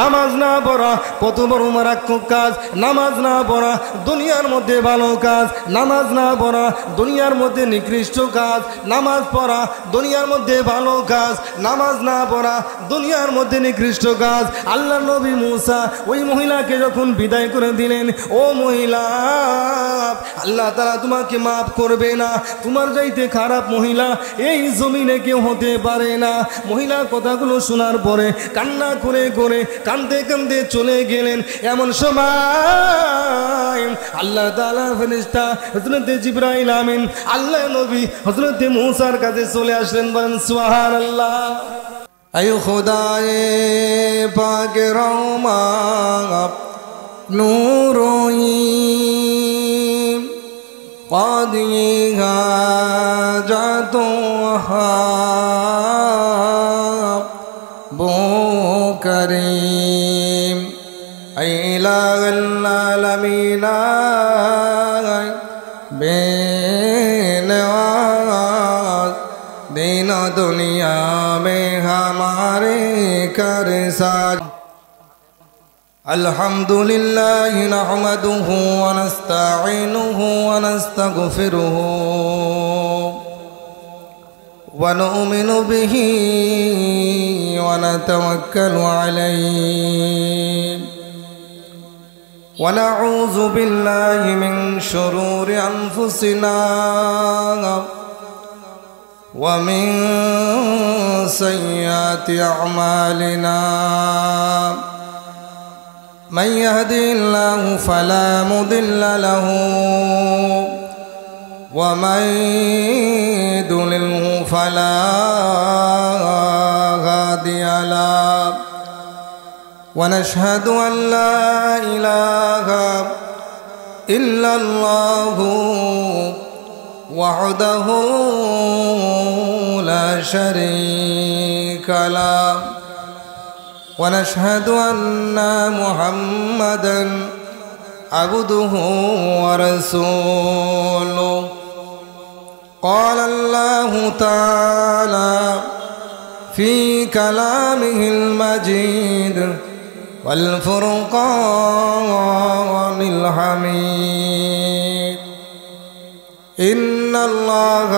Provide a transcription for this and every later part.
নামাজ না পড়া কত বড় মারাত্মক কাজ। নামাজ না পড়া দুনিয়ার মধ্যে ভালো কাজ, নামাজ না পড়া দুনিয়ার মধ্যে নিকৃষ্ট কাজ, নামাজ পড়া দুনিয়ার মধ্যে ভালো কাজ, নামাজ না পড়া দুনিয়ার মধ্যে নিকৃষ্ট কাজ। আল্লাহ নবী মুসা ওই মহিলাকে যখন বিদায় করে দিলেন, ও মহিলা, আল্লাহ তাআলা তোমাকে মাফ করবে না, তোমার চাইতে খারাপ মহিলা এই জমিনে কেউ হতে পারে না। মহিলা কথাগুলো শোনার পরে কান্না করে করে কাঁদতে কাঁদতে চলে গেলেন। এমন সময় আল্লাহ তাআলার ফেরেশতা হযরতে জিবরাইল আমিন আল্লাহ নবী হযরতে মুসার কাছে চলে আসলেন। বলেন সুবহানাল্লাহ। আয় খোদায়ে পাক রহমা নূরই কাদিয়ে হাজাতো करीम इलामीना बेनवाज दीन दुनिया में हमारे कर साज। अल्हम्दुलिल्लाह नहमदुहु व नस्तईनुहु व नस्तगफिरुहु ونؤمن به ونتوكل عليه ونعوذ بالله من شرور أنفسنا ومن سيئات أعمالنا من يهده الله فلا مضل له ومن يضلله فلا هادي له ونشهد أن لا إله إلا الله وحده لا شريك له ونشهد أن محمدا عبده ورسوله قال الله تعالى في كلامه المجيد والفرقان الحميد إن الله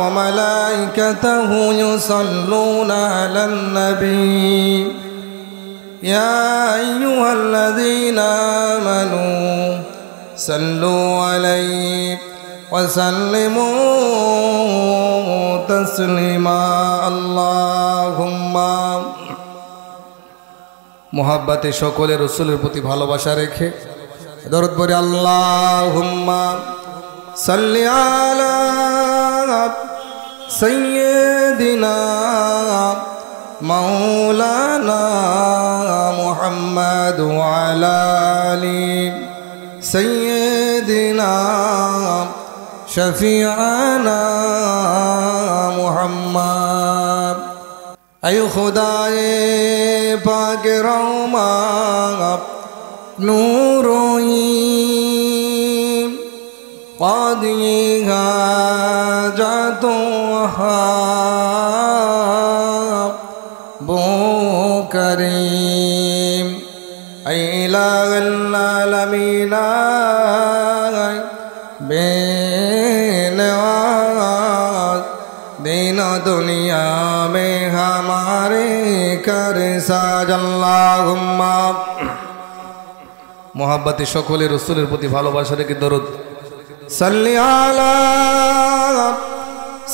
وملائكته يصلون على النبي يا أيها الذين آمنوا صلوا عليه وسلموا تسليما اللهم মুহাব্বতে সকলে রাসূলের প্রতি ভালোবাসা রেখে দরুদ পড়ি। আল্লাহুম্মা সাল্লি আলা সাইয়্যিদিনা মাওলানা মুহাম্মদ ওয়া আলা আলি সাইয়্যিদিনা शफीआना मुहम्मद। अय खुदाए पाक रहमा नूरोई कादिए हाजातो बो करीम इलामीना दुनिया में हमारे कर साज। अल्लाहुम्मा मुहब्बते सकले रसूलेर प्रति भालोबासा रेखे दरूद सल्ली आला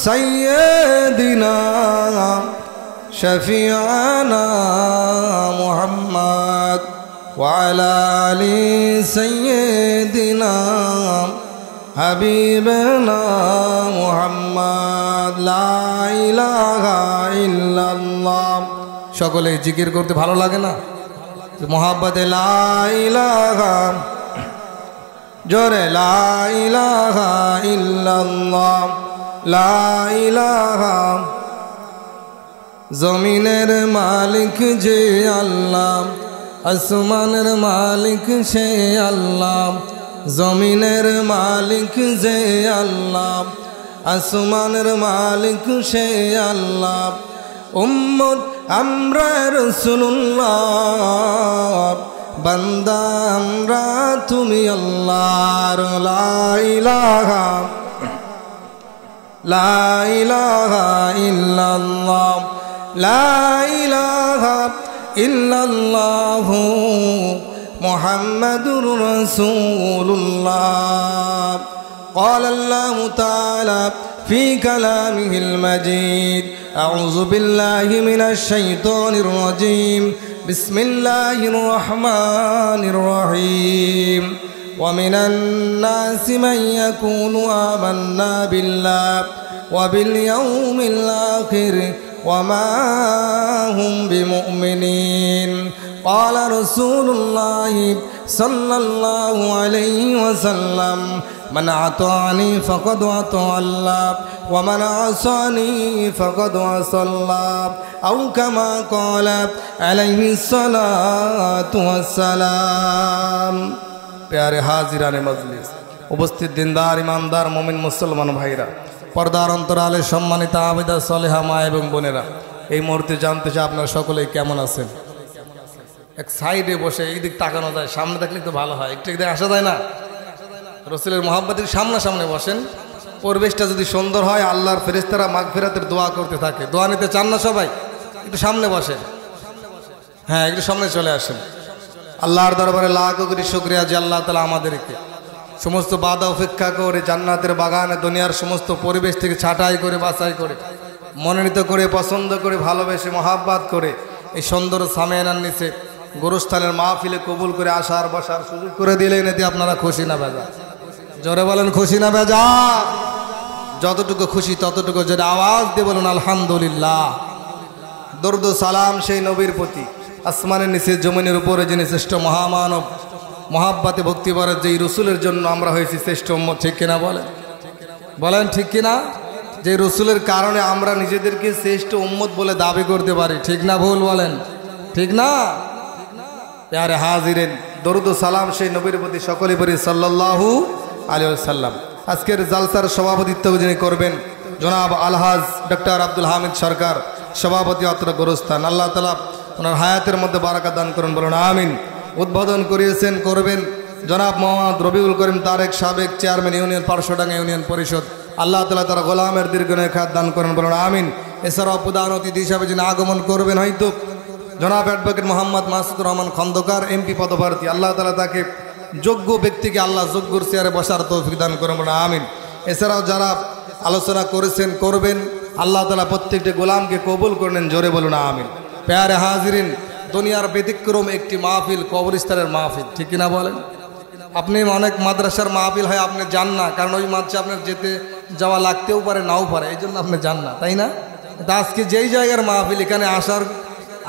सय्यिदिना शफीआना मुहम्मद व अला आलि सय्यिदिना हबीबना मुहम्मद ला इलाहा इल्लल्लाह। সকলে জিকির করতে ভালো লাগে না? মুহাব্বতে লা ইলাহা জোরে লা ইলাহা ইল্লাল্লাহ লা ইলাহা। জমিনের মালিক যে আল্লাহ, আসমানের মালিক সে আল্লাহ। জমিনের মালিক যে আল্লাহ, আসমানের মালিক সে আল্লাহ। উম্মত আমরা রাসূলুল্লাহ বান্দা আমরা তুমি আল্লাহর লা ইলাহা ইল্লাল্লাহ লা ইলাহা ইল্লাল্লাহ মুহাম্মাদুর রাসূলুল্লাহ قال الله تعالى في كلامه المجيد أعوذ بالله من الشيطان الرجيم بسم الله الرحمن الرحيم ومن الناس من يقول آمنا بالله وباليوم الآخر وما هم بمؤمنين قال رسول الله صلى الله عليه وسلم من أطاعني فقد أطاع الله ومن عصاني فقد عصى الله أو كما قال عليه الصلاة والسلام प्यारे हाजिराने मजलिस उपस्थित दिनदार ईमानदार मोमिन मुसलमान भाईरा पर्दार अंतराले सम्मानित आबिदा सलेहा मा एवं बोनेरा এই মুহূর্তে জানতে চাই আপনারা সকলেই কেমন আছেন। এক সাইডে বসে এই দিক তাকানো যায়, সামনে দেখলে তো ভালো হয়, একটু এদিকে আসা যায় না? রসুলের মোহাব্বতের সামনাসামনি বসেন, পরিবেশটা যদি সুন্দর হয় আল্লাহর ফেরেশতারা মাগফিরাতের দোয়া করতে থাকে। দোয়া নিতে চান না সবাই? একটু সামনে বসেন, হ্যাঁ একটু সামনে চলে আসেন। আল্লাহর দরবারে লাখ কোটি শুকরিয়া যে আল্লাহ তাআলা আমাদেরকে সমস্ত বাধা উপেক্ষা করে জান্নাতের বাগানে দুনিয়ার সমস্ত পরিবেশ থেকে ছাঁটাই করে বাছাই করে মনোনীত করে পছন্দ করে ভালোবেসে মহাব্বত করে এই সুন্দর সামেয়ানার নিচে গোরস্থানের মাহফিলে কবুল করে আসার বসার সুযোগ করে দিলেন। এতে আপনারা খুশি না বেজা? জোরে বলেন খুশি না বেজা? যতটুকু খুশি ততটুকু যদি আওয়াজ দিয়ে বলুন আলহামদুলিল্লাহ। দরুদ ও সালাম সেই নবীর প্রতি, আসমানের নিচে জমিনের উপরে যিনি শ্রেষ্ঠ মহামানব, মহাব্বাতে ভক্তিভরে যেই রসুলের জন্য আমরা হয়েছি শ্রেষ্ঠ উম্মত। ঠিক কিনা বলেন? বলেন ঠিক কিনা? যে রসুলের কারণে আমরা নিজেদেরকে শ্রেষ্ঠ উম্মত বলে দাবি করতে পারি। ঠিক না ভুল বলেন? ঠিক না? প্যারে হাজিরেন, দরুদ ও সালাম সেই নবীর প্রতি সকলে পড়ি সাল্লাল্লাহু আলাইহি ওয়াসাল্লাম। আজকের জালসার সভাপতিত্ব যিনি করবেন জনাব আলহাজ ডক্টর আব্দুল হামিদ সরকার, সভাপতি অত্র গোরস্থান। আল্লাহ তাআলা ওনার হায়াতের মধ্যে বারাকাত দান করুন, বলুন আমিন। উদ্বোধন করিয়েছেন করবেন জনাব মোহাম্মদ রবিউল করিম তারেক, সাবেক চেয়ারম্যান ইউনিয়ন পারশোডাঙ্গা ইউনিয়ন পরিষদ। আল্লাহ তাআলা তার গোলামের দীর্ঘায়ু খাত দান করেন, বলুন আমিন। এছাড়াও প্রধান অতিথি হিসাবে যিনি আগমন করবেন হয়তো জনাব অ্যাডভোকেট মোহাম্মদ মাসুদুর রহমান খন্দকার, এমপি পদপ্রার্থী। আল্লাহ তাআলা তাকে যোগ্য ব্যক্তিকে আল্লাহ যোগ্যর চেয়ারে বসার তৌফিক দান করেন, বলুন আমিন। এছাড়াও যারা আলোচনা করেছেন করবেন আল্লাহ তাআলা প্রত্যেকটি গোলামকে কবুল করলেন, জোরে বলুন আমিন। প্যারে হাজিরিন, দুনিয়ার ব্যতিক্রম একটি মাহফিল কবরস্থানের মাহফিল। ঠিক কিনা বলেন? আপনি অনেক মাদ্রাসার মাহফিল হয় আপনি যান না, কারণ ওই মাদ্রাসা আপনার যেতে যাওয়া লাগতেও পারে নাও পারে, এই জন্য আপনি যান না, তাই না? তা আজকে যেই জায়গার মাহফিল এখানে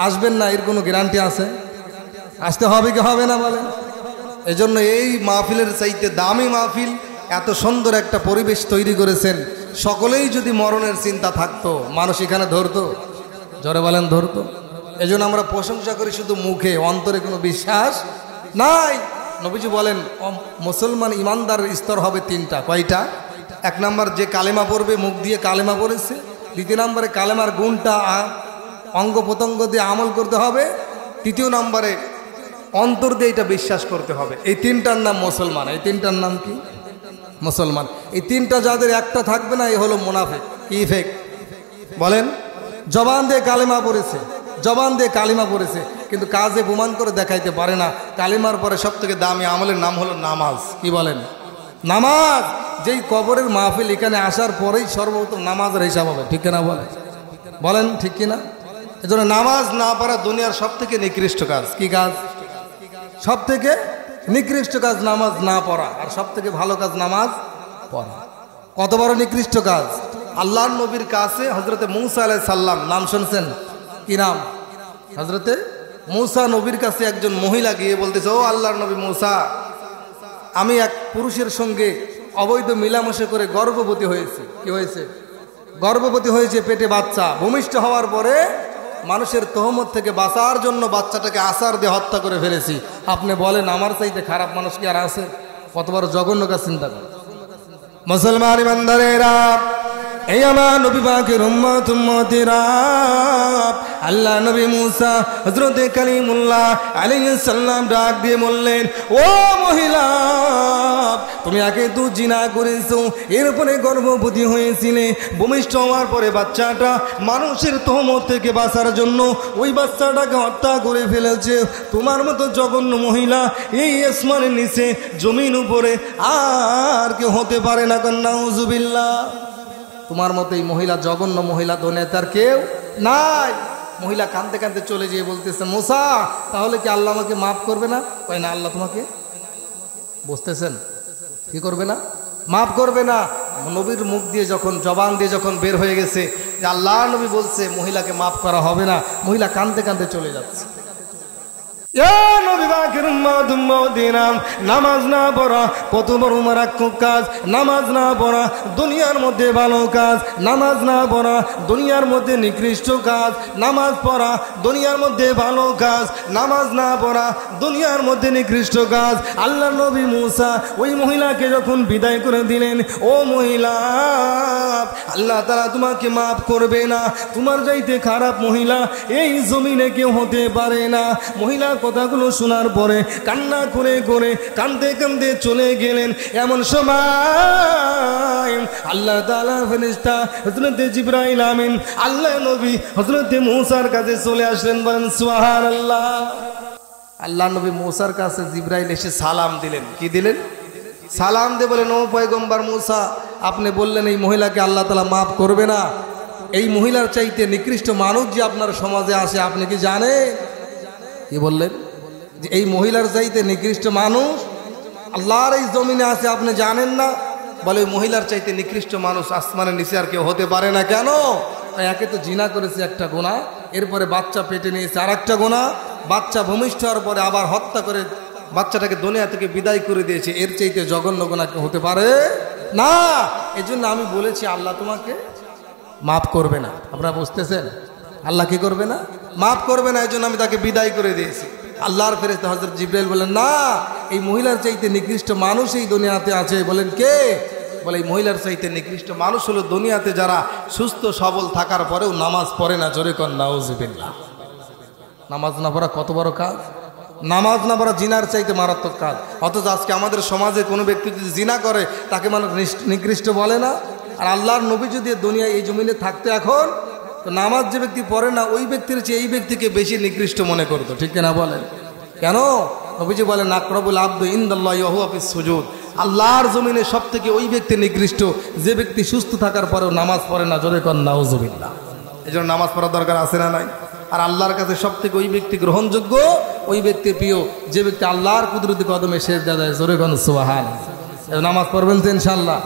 আসবেন না এর কোনো গ্যারান্টি আছে? আসতে হবে কি হবে না বলেন? এই জন্য এই মাহফিলের চাইতে দামি মাহফিল, এত সুন্দর একটা পরিবেশ তৈরি করেছেন। সকলেই যদি মরণের চিন্তা থাকতো মানুষ এখানে ধরতো, জোরে বলেন ধরতো? এই জন্য আমরা প্রশংসা করি শুধু মুখে, অন্তরে কোনো বিশ্বাস নাই। নবীজি বলেন মুসলমান ইমানদারের স্তর হবে তিনটা। কয়টা? এক নম্বর যে কালেমা পড়বে, মুখ দিয়ে কালেমা পড়েছে। দ্বিতীয় নম্বরে কালেমার গুণটা অঙ্গ প্রত্যঙ্গ দিয়ে আমল করতে হবে। তৃতীয় নম্বরে অন্তর দিয়ে এটা বিশ্বাস করতে হবে। এই তিনটার নাম মুসলমান। এই তিনটার নাম কি? মুসলমান। এই তিনটা যাদের একটা থাকবে না, এ হলো মুনাফিক। কি ফেক বলেন? জবান দিয়ে কালেমা পড়েছে, জবান দিয়ে কালিমা পড়েছে, কিন্তু কাজে প্রমাণ করে দেখাইতে পারে না। কালিমার পরে সব থেকে দামি আমলের নাম হলো নামাজ। কি বলেন? নামাজ। যেই কবরের মাহফিল এখানে আসার পরেই সর্বপ্রথম নামাজের হিসাব হবে। ঠিক কিনা বলেন? বলেন ঠিক কিনা? এজন্য নামাজ না পড়া দুনিয়ার সব থেকে নিকৃষ্ট কাজ। কি কাজ? সব থেকে নিকৃষ্ট কাজ নামাজ না পড়া, আর সব থেকে ভালো কাজ নামাজ পড়া। কত বড় নিকৃষ্ট কাজ! আল্লাহর নবীর কাছে হযরতে মূসা আলাইহিস সালাম, নাম শুনছেন? কি নাম? হযরতে মূসা নবীর কাছে একজন মহিলা গিয়ে বলতেছে, ও আল্লাহর নবী মূসা, আমি এক পুরুষের সঙ্গে অবৈধ মিলামেশা করে গর্ভবতী হয়েছে। কি হয়েছে? গর্ভবতী হয়েছে, পেটে বাচ্চা। ভূমিষ্ঠ হওয়ার পরে মানুষের তহমত থেকে বাঁচার জন্য বাচ্চাটাকে আসার দিয়ে হত্যা করে ফেলেছি। আপনি বলেন আমার চাইতে খারাপ মানুষ কি আর আছে? কত বড় জঘন্য কাজ চিন্তা করেন। মুসলমান ইমানদারেরা, এই আমার নবী পাকের উম্মত উম্মতিরা, আল্লাহ নবী মুসা হযরত কালিমুল্লাহ আলাইহিস সালাম ডাক দিয়ে বললেন, ও মহিলা, তুমি আগে তো জিনা করেছো, এরপরে গর্ভবতী হয়েছিলে, ভূমিষ্ঠ হওয়ার পরে বাচ্চাটা মানুষের তহমত থেকে বাঁচার জন্য ওই বাচ্চাটাকে হত্যা করে ফেলেছে। তোমার মতো জঘন্য মহিলা এই আসমানের নিচে জমিন উপরে আর কেউ হতে পারে না। নাউজুবিল্লাহ। তোমার মতো এই মহিলা, জঘন্য মহিলা দুনিয়ার কেউ নাই। মহিলা কাঁদতে কাঁদতে চলে গিয়ে বলতেছে, মুসা, তাহলে কি আল্লাহ আমাকে মাফ করবে না? কয় না, আল্লাহ তোমাকে, বুঝতেছেন, কি করবে না? মাফ করবে না। নবীর মুখ দিয়ে যখন, জবান দিয়ে যখন বের হয়ে গেছে যে আল্লাহ নবী বলছে মহিলাকে মাফ করা হবে না, মহিলা কাঁদতে কাঁদতে চলে যাচ্ছে। নামাজ না পড়া কত বড় মারাত্মক কাজ। নামাজ না পড়া দুনিয়ার মধ্যে ভালো কাজ। নামাজ না পড়া দুনিয়ার মধ্যে নিকৃষ্ট কাজ। নামাজ পড়া দুনিয়ার মধ্যে ভালো কাজ। নামাজ না পড়া দুনিয়ার মধ্যে নিকৃষ্ট কাজ। আল্লাহ নবী মুসা ওই মহিলাকে যখন বিদায় করে দিলেন, ও মহিলা, আল্লাহ তাআলা তোমাকে মাফ করবে না। তোমার চাইতে খারাপ মহিলা এই জমিনে কেউ হতে পারে না। মহিলা কথাগুলো শোনার পরে কান্না করে করে কান্দে কান্দে চলে গেলেন। এমন সময় আল্লাহ তাআলার ফেরেশতা হযরত জিবরাইল আমিন আল্লাহ নবী হযরত মুসার কাছে চলে আসলেন। বলেন সুবহানাল্লাহ। আল্লাহ নবী মুসার কাছে জিবরাইল এসে সালাম দিলেন। কি দিলেন? সালাম দিয়ে বলেন, ও পয়গম্বর মুসা, আপনি বললেন এই মহিলাকে আল্লাহ তাআলা মাফ করবে না। এই মহিলার চাইতে নিকৃষ্ট মানুষ যে আপনার সমাজে আসে, আপনি কি জানেন? কি বললেন? যে এই মহিলার চাইতে নিকৃষ্ট মানুষ আল্লাহর এই জমিনে আছে, আপনি জানেন না? বলে ওই মহিলার চাইতে নিকৃষ্ট মানুষ আসমানের নিচে আর কেউ হতে পারে না। কেন? একে তো জিনা করেছে একটা গুনাহ, এরপরে বাচ্চা পেটে নিয়েছে আর একটা গুনাহ, বাচ্চা ভূমিষ্ঠ হওয়ার পরে আবার হত্যা করে বাচ্চাটাকে দুনিয়া থেকে বিদায় করে দিয়েছে, এর চাইতে জঘন্য গুনাহ কেউ হতে পারে না। এই জন্য আমি বলেছি আল্লাহ তোমাকে মাফ করবে না। আপনারা বুঝতেছেন? আল্লাহ কি করবে না? মাফ করবে না। এই জন্য আমি তাকে বিদায় করে দিয়েছি। আল্লাহর ফেরেশতা হযরত জিবরাইল বলেন, না, এই মহিলার চাইতে নিকৃষ্ট মানুষ এই দুনিয়াতে আছে। বলেন কে? বলে এই মহিলার চাইতে নিকৃষ্ট মানুষ হলো দুনিয়াতে যারা সুস্থ সবল থাকার পরেও নামাজ পড়ে না। জোরে কর নাউজুবিল্লাহ। নামাজ না পড়া কত বড় কাজ! নামাজ না পড়া জিনার চাইতে মারাত্মক কাজ। অথচ আজকে আমাদের সমাজে কোনো ব্যক্তি যদি জিনা করে তাকে মানুষ নিকৃষ্ট বলে না। আর আল্লাহর নবী যদি দুনিয়ায় এই জমিনে থাকতে এখন, তো নামাজ যে ব্যক্তি পড়ে না ওই ব্যক্তির চেয়ে এই ব্যক্তিকে বেশি নিকৃষ্ট মনে করতো। ঠিক কিনা বলেন? কেন? নবীজি বলেন, আকরাবুল আবদু ইনদাল্লাহি ওয়া হুয়া ফিস সুজুদ। আল্লাহর জমিনে সব থেকে ওই ব্যক্তি নিকৃষ্ট যে ব্যক্তি সুস্থ থাকার পরেও নামাজ পড়ে না। জোরে কর নাউজুবিল্লাহ। এই জন্য নামাজ পড়ার দরকার আছে না নাই? আর আল্লাহর কাছে সব থেকে ওই ব্যক্তি গ্রহণযোগ্য, ওই ব্যক্তি প্রিয় যে ব্যক্তি আল্লাহর কুদরতি কদমে সেজদা দেয়। জোরে কর সুবহানাল্লাহ। নামাজ পড়বেন তো ইনশাআল্লাহ।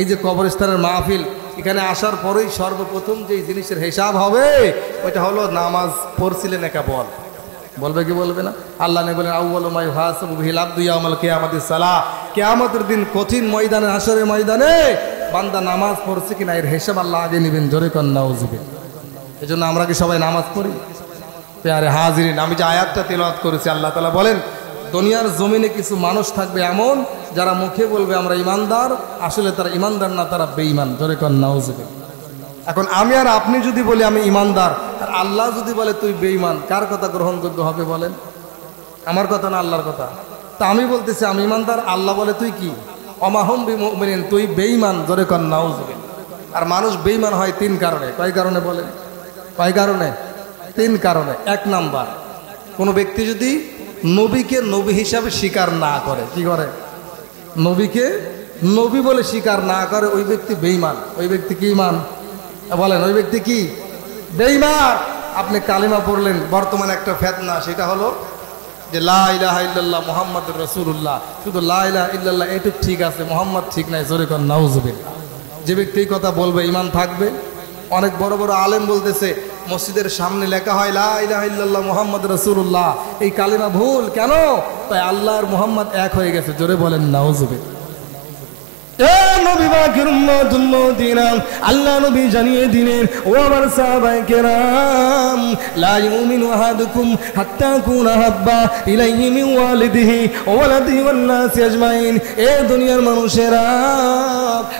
এই যে কবরস্থানের মাহফিল, এখানে আসার পরেই সর্বপ্রথম যে জিনিসের হিসাব হবে ওইটা হলো নামাজ পড়ছিলেন একা বল। বলবে কি বলবে না? আল্লাহ নেই বলেন, আউয়ালু মা ইউহাসাবু বিহিল আবদু ইয়াউমাল কিয়ামাতিস সালাহ। কিয়ামতের দিন কঠিন ময়দানে, হাশরের ময়দানে বান্দা নামাজ পড়ছে কিনা এর হিসাব আল্লাহ আগে নেবেন। জোরে কর নাউজুবিল্লাহ। এজন্য আমরা কি সবাই নামাজ পড়ি? প্যারে হাজিরিন, আমি যে আয়াতটা তেলাওয়াত করেছি, আল্লাহ তাআলা বলেন দুনিয়ার জমিনে কিছু মানুষ থাকবে এমন যারা মুখে বলবে আমরা ইমানদার, আসলে তারা ইমানদার না, তারা বেঈমান। জোরে কর নাউজুবিল্লাহ। এখন আমি আর আপনি যদি বলি আমি ইমানদার, আর আল্লাহ যদি বলে তুই বেঈমান, কার কথা গ্রহণযোগ্য হবে বলেন? আমার কথা না আল্লাহর কথা? তা আমি বলতেছি আমি ইমানদার, আল্লাহ বলে তুই কি? অমাহুম বিমুমিনিন, তুই বেঈমান। জোরে কর নাউজুবিল্লাহ। আর মানুষ বেঈমান হয় তিন কারণে। কয় কারণে বলেন? কয় কারণে? তিন কারণে। এক নাম্বার, কোনো ব্যক্তি যদি নবীকে নবী হিসাবে স্বীকার না করে। কি করে? নবীকে নবী বলে স্বীকার না করে, ওই ব্যক্তি বেঈমান। ওই ব্যক্তি কি ইমান? বলেন, ওই ব্যক্তি কি? বেঈমান। আপনি কালিমা পড়লেন, বর্তমানে একটা ফিতনা, সেটা হলো যে লা ইলাহা ইল্লাল্লাহ মুহাম্মাদুর রাসূলুল্লাহ। শুধু লা ইলাহা ইল্লাল্লাহ এটুক ঠিক আছে, মুহাম্মদ ঠিক নাই। জোরে কর নাউজুবিল্লাহ। যে ব্যক্তি এই কথা বলবে ঈমান থাকবে। অনেক বড় বড় আলেম বলতেছে মসজিদের সামনে লেখা হয় লা ইলাহা ইল্লাল্লাহ মুহাম্মাদুর রাসূলুল্লাহ, এই কালিমা ভুল। কেন? তাই আল্লাহ আর মুহাম্মদ এক হয়ে গেছে। জোরে বলেন নাউজুবিল্লাহ। নবী পাকের উম্মত-উম্মতিরা, আল্লাহ নবী জানিয়ে দিলেন, ও আমার সাহাবায়ে কেরাম, লা ইউমিনু আহাদুকুম হাত্তা কুনা হাব্বা ইলাইহি মিন ওয়ালিদিহি ওয়া ওয়ালাদিহি ওয়ান নাসি আজমাইন। এ দুনিয়ার মানুষেরা,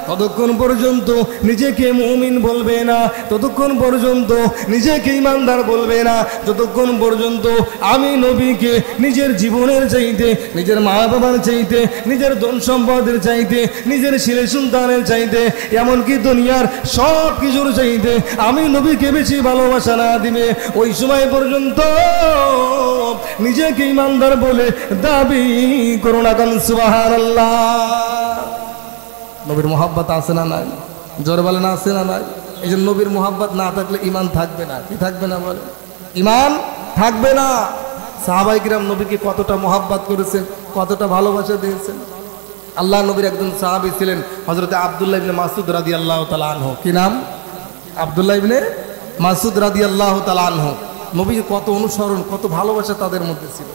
ততক্ষণ পর্যন্ত নিজেকে মুমিন বলবে না, ততক্ষণ পর্যন্ত নিজেকে ইমানদার বলবে না, যতক্ষণ পর্যন্ত আমি নবীকে নিজের জীবনের চাইতে, নিজের মা বাবার চাইতে, নিজের ধন সম্পদের চাইতে, নিজের ছেলে সন্তানের চাইতে, এমনকি দুনিয়ার সব কিছুর চাইতে আমি নবীকে বেশি ভালোবাসা না দিবে, ওই সময় পর্যন্ত নিজেকে ইমানদার বলে দাবি করো না। কারণ সুবহানাল্লাহ, নবীর মোহাব্বত আছে না নাই? জোরে বলেন আছে না নাই? এই যে নবীর মোহাব্বত না থাকলে ইমান থাকবে না। কি থাকবে না বলে? ইমান থাকবে না। সাহাবায়ে কিরাম নবীকে কতটা মোহাব্বত করেছেন, কতটা ভালোবাসা দিয়েছেন। আল্লাহ নবীর একজন সাহাবী ছিলেন হযরত আব্দুল্লাহ ইবনে মাসউদ রাদিয়াল্লাহু তাআলা আনহু। কি নাম? আব্দুল্লাহ ইবনে মাসউদ রাদিয়াল্লাহু তাআলা আনহু। নবীর কত অনুসরণ, কত ভালোবাসা তাদের মধ্যে ছিল।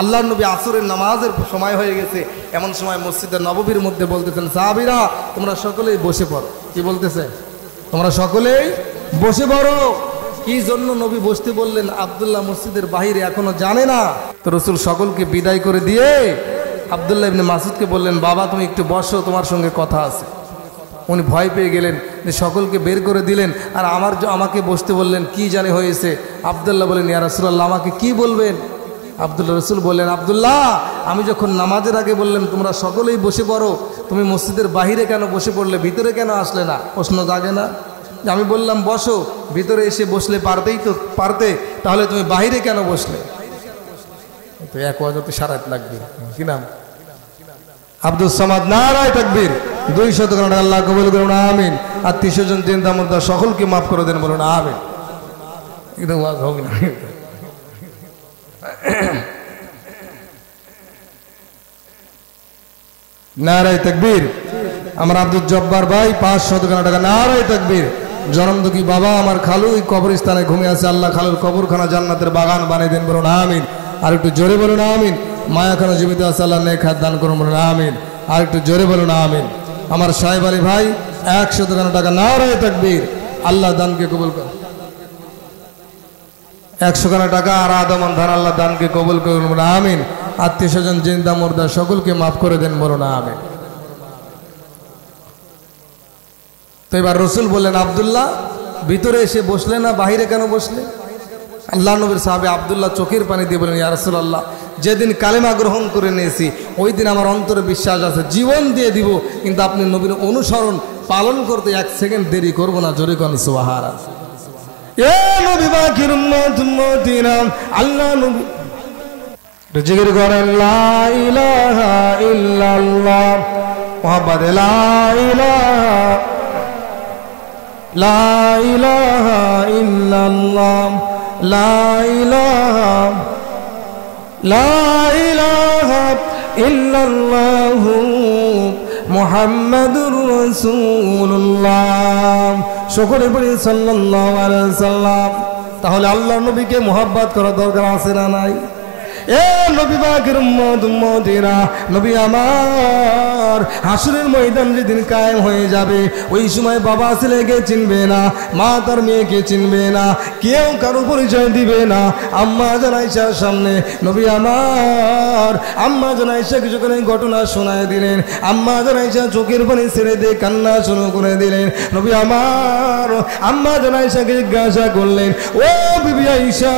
আল্লাহর নবী আসরের নামাজের সময় হয়ে গেছে, এমন সময় মসজিদের নববীর মধ্যে বলতেছেন, সাহাবীরা তোমরা সকলেই বসে পড়ো। কি বলতেছে? তোমরা সকলেই বসে পড়ো। কি জন্য নবী বসতে বললেন? আব্দুল্লাহ মসজিদের বাহিরে এখনো জানে না। তো রাসূল সকলকে বিদায় করে দিয়ে আব্দুল্লাহ ইবনে মাসউদকে বললেন, বাবা তুমি একটু বসো, তোমার সঙ্গে কথা আছে। উনি ভয় পেয়ে গেলেন, যে সকলকে বের করে দিলেন আর আমাকে বসতে বললেন, কি জানে হয়েছে? আব্দুল্লাহ বলেন, ইয়া রাসূলুল্লাহ আমাকে কি বলবেন? আব্দুল্লাহ রাসূল বললেন, আব্দুল্লাহ আমি যখন নামাজের আগে বললাম তোমরা সকলেই বসে পড়ো, তুমি মসজিদের বাহিরে কেন বসে পড়লে, ভিতরে কেন আসলে না? প্রশ্ন জাগে না? যে আমি বললাম বসো, ভিতরে এসে বসলে পারতে, তাহলে তুমি বাহিরে কেন বসলে? তো এক ওয়াজতে সারাত লাগবে। কি নাম? আব্দুল সামাদ, নারায়ে তাকবীর। 200 টাকা আল্লাহ কবুল করুন, আমিন। আর 300 জন জিন্দা মুর্দা সকলকে মাফ করে দেন, বলুন আমিন। একদম ওয়াজ হবে না। নারায়ে তাকবীর। আমার আব্দুল জব্বার ভাই 500 টাকা, নারায়ে তাকবীর। জনম দুঃখী বাবা আমার খালু এই কবরস্থানে ঘুমিয়ে আছে, আল্লাহ খালুর কবরখানা জান্নাতের বাগান বানিয়ে দেন, বলুন আমিন। আর একটু জোরে বলুন আমিন। মায়াখানা জীবিত আছে, আল্লাহ নেক হায়াত দান করুন, বলুন আমিন। আর একটু জোরে বলুন আমিন। আমার সাহেব আলী ভাই 100 টাকা, নারায়ে তাকবীর। আল্লাহ দানকে কবুল করুন। 100 টাকা আর আদমন ধান, আল্লাহ দানকে কবুল করুন, বলুন আমিন। আত্মীয় স্বজন জিন্দা মুর্দা সকলকে মাফ করে দেন, বলুন আমিন। তো এবার রসুল বললেন, আব্দুল্লাহ ভিতরে এসে বসলে না, বাহিরে কেন বসলে? আল্লাহ নবীর সাহাবী আব্দুল্লাহ চোখের পানি দিয়ে বলেন, ইয়া রাসূলুল্লাহ যেদিন কালেমা গ্রহণ করে নিয়েছি ওই দিন আমার অন্তরে বিশ্বাস আছে, জীবন দিয়ে দিব, কিন্তু আপনি নবীর অনুসরণ পালন করতে 1 সেকেন্ড দেরি করব না। জোরে কোন সুবহানাল্লাহ। এ নবী পাকের উম্মত-উম্মতিরা, আল্লাহ নবী জিকির করেন, লা ইলাহা ইল্লাল্লাহ মুহাম্মদ, লা ইলাহা ইল্লাল্লাহ, লা ইলাহা ইল্লাল্লাহ মুহাম্মাদুর রাসূলুল্লাহ। সকলে বলি সাল্লাল্লাহু আলাইহি ওয়াসাল্লাম। তাহলে আল্লাহর নবীকে মুহাব্বত করা দরকার আছে না নাই? এ নবী পাকের উম্মত-উম্মতিরা, নবী আমার হাসরের ময়দান যেদিন কায়েম হয়ে যাবে, ওই সময় বাবা ছেলেকে চিনবে না, মা তার মেয়েকে চিনবে না, কেউ কারো পরিচয় দিবে না। আম্মা জান আয়েশার সামনে নবী আমার আম্মা জান আয়েশা কিছু করে ঘটনা শোনায় দিলেন। আম্মা জান আয়েশা চোখের পানি ছেড়ে দিয়ে কান্না শুরু করে দিলেন। নবী আমার আম্মা জান আয়েশাকে জিজ্ঞাসা করলেন, ও বিবি আয়েশা,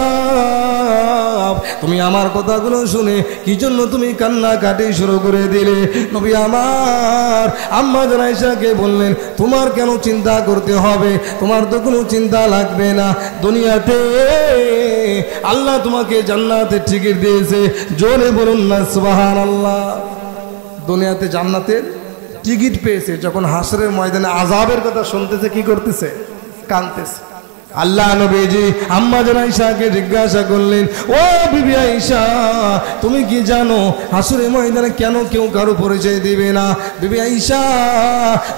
তুমি আমার কথাগুলো শুনে কি জন্য তুমি কান্নাকাটি শুরু করে দিলে? নবী আমার আম্মা জান আয়েশাকে বললেন, তোমার কেন চিন্তা করতে হবে? তোমার তো কোনো চিন্তা লাগবে না। দুনিয়াতে আল্লাহ তোমাকে জান্নাতের টিকিট দিয়েছে, জোরে বলুন না সুবহানাল্লাহ। দুনিয়াতে জান্নাতের টিকিট পেয়েছে, যখন হাসরের ময়দানে আযাবের কথা শুনতেছে কি করতেছে? কাঁদতেছে। আল্লাহ নবীজি আম্মা জান আয়েশাকে জিজ্ঞাসা করলেন, ও বিবি আয়েশা, তুমি কি জানো হাসরের ময়দানে কেন কেউ কারো পরিচয় দিবে না? বিবি আয়েশা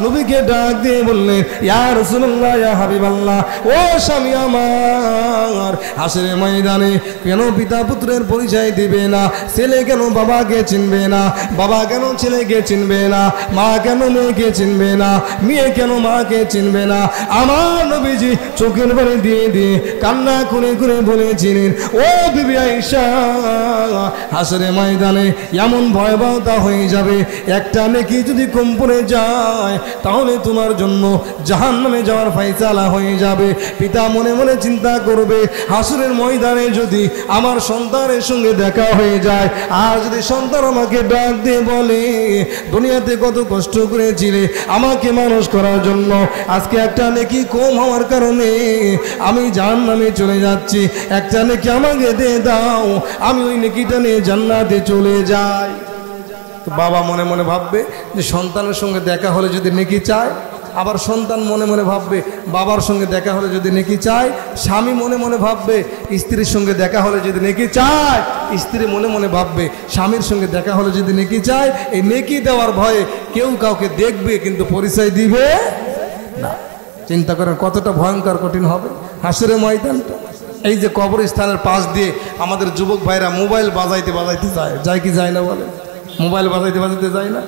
নবীকে ডাক দিয়ে বললেন, ইয়া রাসূলুল্লাহ, ইয়া হাবিবাল্লাহ, ও স্বামী আমার, হাসরের ময়দানে কেন পিতা পুত্রের পরিচয় দিবে না? ছেলে কেন বাবাকে চিনবে না? বাবা কেন ছেলেকে চিনবে না? মা কেন মেয়েকে চিনবে না? মেয়ে কেন মাকে চিনবে না? আমার নবীজি চোখের পানি দিয়ে দিয়ে কান্না করে করে বলেছিলেন, ও বিবি আয়েশা, হাসরের ময়দানে এমন ভয়াবহতা হয়ে যাবে, একটা নেকি যদি কম পড়ে যায় তাহলে তোমার জন্য জাহান্নামে যাওয়ার ফয়সালা হয়ে যাবে। পিতা মনে মনে চিন্তা করবে, হাসরের ময়দানে যদি আমার সন্তানের সঙ্গে দেখা হয়ে যায়, আর যদি সন্তান আমাকে ডাক দিয়ে বলে, দুনিয়াতে কত কষ্ট করেছিলে আমাকে মানুষ করার জন্য, আজকে একটা নেকি কম হওয়ার কারণে আমি জাহান্নামে চলে যাচ্ছি, একটা নেকি আমাকে দিয়ে দাও, আমি ওই নেকিটা নিয়ে জান্নাতে চলে যাই। তো বাবা মনে মনে ভাববে যে সন্তানের সঙ্গে দেখা হলে যদি নেকি চায়, আবার সন্তান মনে মনে ভাববে বাবার সঙ্গে দেখা হলে যদি নেকি চায়, স্বামী মনে মনে ভাববে স্ত্রীর সঙ্গে দেখা হলে যদি নেকি চায়, স্ত্রী মনে মনে ভাববে স্বামীর সঙ্গে দেখা হলে যদি নেকি চায়। এই নেকি দেওয়ার ভয়ে কেউ কাউকে দেখবে কিন্তু পরিচয় দিবে না। চিন্তা করেন কতটা ভয়ঙ্কর কঠিন হবে হাসরের ময়দানটা। এই যে কবরস্থানের পাশ দিয়ে আমাদের যুবক ভাইরা মোবাইল বাজাইতে বাজাইতে যায় কি যায় না বলে? মোবাইল বাজাইতে বাজাইতে যায় না?